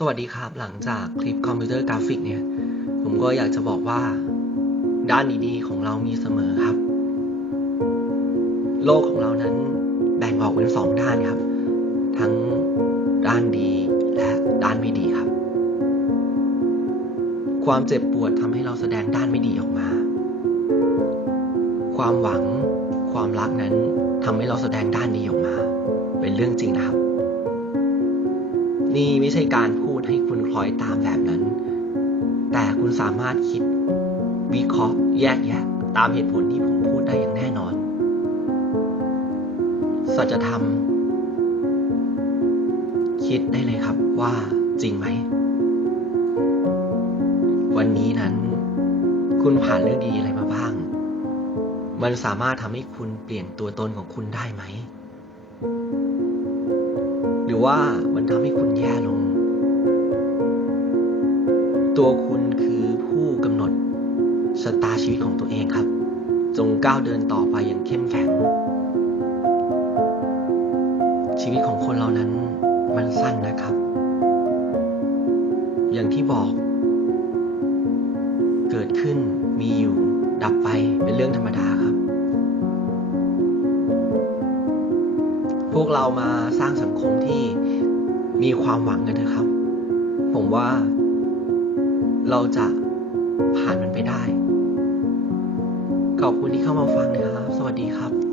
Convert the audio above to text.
สวัสดีครับหลังจากคลิปคอมพิวเตอร์กราฟิกเนี่ย ผมก็อยากจะบอกว่าด้านดีๆของเรามีเสมอครับ โลกของเรานั้นแบ่งออกเป็นสองด้านครับ ทั้งด้านดีและด้านไม่ดีครับ ความเจ็บปวดทำให้เราแสดงด้านไม่ดีออกมา ความหวังความรักนั้นทำให้เราแสดงด้านดีออกมา เป็นเรื่องจริงนะครับ นี่ไม่ใช่การพูดให้คุณคล้อยตามแบบนั้น แต่คุณสามารถคิด วิเคราะห์ แยกแยะ ตามเหตุผลที่ผมพูดได้อย่างแน่นอน สัจธรรม คิดได้เลยครับว่าจริงไหม วันนี้นั้น คุณผ่านเรื่องดีอะไรมาบ้าง มันสามารถทำให้คุณเปลี่ยนตัวตนของคุณได้ไหม รือว่ามันทำให้คุณแย่ลง ตัวคุณคือผู้กำหนดชะตาชีวิตของตัวเองครับ จงก้าวเดินต่อไปอย่างเข้มแข็ง ชีวิตของคนเรานั้นมันสั้นนะครับ อย่างที่บอก เกิดขึ้นมีอยู่ ดับไปเป็นเรื่องธรรมดาครับ พวกเรามาสร้างสังคม มีความหวังกันเถอะครับ ผมว่าเราจะผ่านมันไปได้ ขอบคุณที่เข้ามาฟังนะครับ สวัสดีครับ